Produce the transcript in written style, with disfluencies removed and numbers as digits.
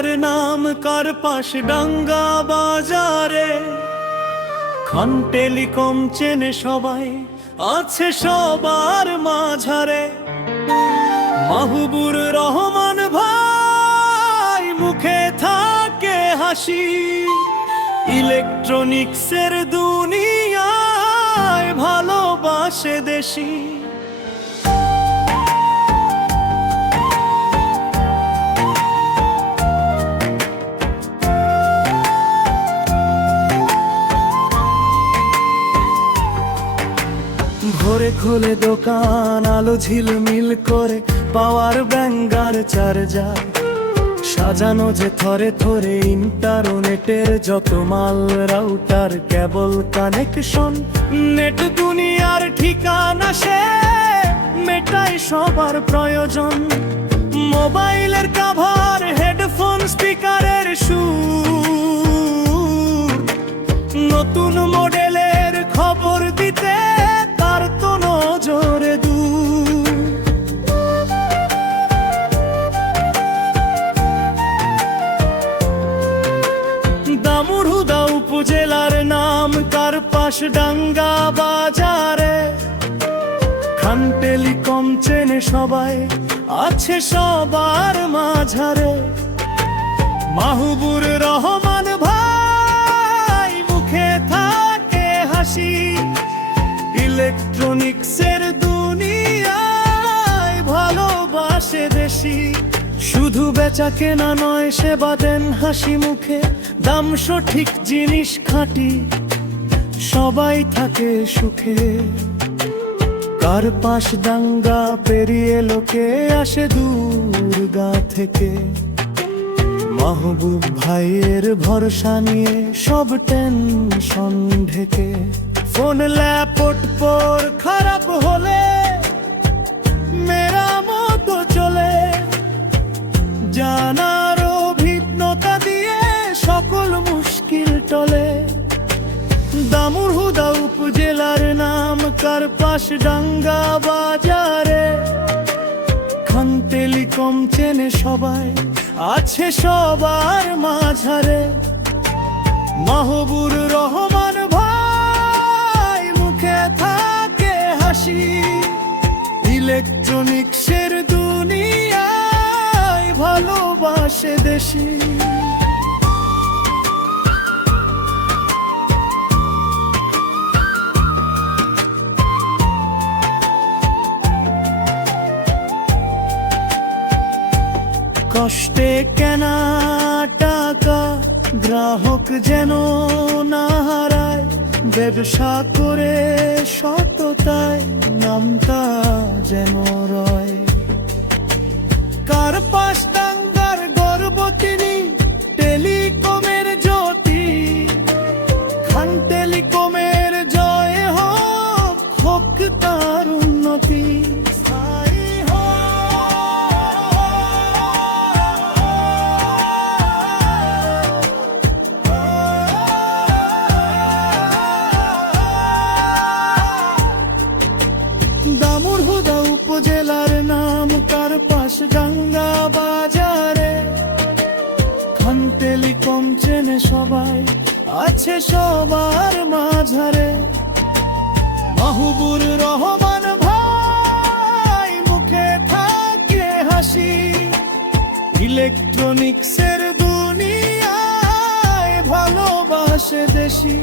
জেলার নাম কার্পাস ডাঙ্গা বাজারে। খান টেলিকম চেনে সবাই, আছে সবার মাঝারে। মাহবুবুর রহমান ভাই মুখে থাকে হাসি, ইলেকট্রনিক্সের দুনিয়ায় ভালোবাসে দেশি। ভোরে খোলে দোকান, আলো ঝিলমিল করে, পাওয়ার ব্যাঙ্গার চার্জার সাজানো যে থরে থরে। ইন্টারনেটের যত মাল, রাউটার কেবল কানেকশন, নেট দুনিয়ার ঠিকানা সে মেটাই সবার প্রয়োজন। মোবাইলের কাভার, হেডফোন, স্পিকারের সুর, নতুন মডেলের খবর দিতে তার তো নজরে দূর। দামুড়হুদা উপজেলার নাম কার্পাস ডাঙ্গা বাজারে। খান টেলিকম চেনে সবাই, আছে সবার মাঝারে। মাহবুবুর রহমান ভাই মুখে থাকে হাসি, ইলেকট্রনিক্সের দুনিয়ায় ভালোবাসে দেশি। শুধু বেচা কেনা নয়, সেবা দেন হাসি মুখে, দাম সঠিক, জিনিস খাঁটি, সবাই থাকে সুখে। কার্পাস ডাঙ্গা পেরিয়ে লোকে আসে দূরগা থেকে। মাহবুব ভাইয়ের ভরসা নিয়ে সব টেনশন ঢেকে। ফোন ল্যাপটপ খারাপ হলে মেরামত চলে, জানার অভিজ্ঞতা দিয়ে সকল মুশকিল টলে। দামুড়হুদা উপজেলার নাম কার্পাস ডাঙ্গা বাজারে। খান টেলিকম চেনে সবাই, আছে সবার মাঝারে। মাহবুবুর রহমান ভাই মুখে থাকে হাসি, ইলেকট্রনিক্সের দুনিয়ায় ভালোবাসে দেশি। কষ্টে কেনা টাকা গ্রাহক যেন না হারায়, ব্যবসা করে সততায় নামটা যেন রয়। কার্পাস ডাঙ্গার গর্ব তিনি, টেলিকমের জ্যোতি। খান টেলিকমের জয় হোক, হোক তার উন্নতি। দামুড়হুদা উপজেলার নাম কার্পাস ডাঙ্গা বাজারে। খান টেলিকম চেনে সবাই, আছে সবার মাঝারে। মাহবুবুর রহমান ভাই মুখে থাকে হাসি, ইলেকট্রনিক্সের দুনিয়ায় ভালোবাসে দেশি।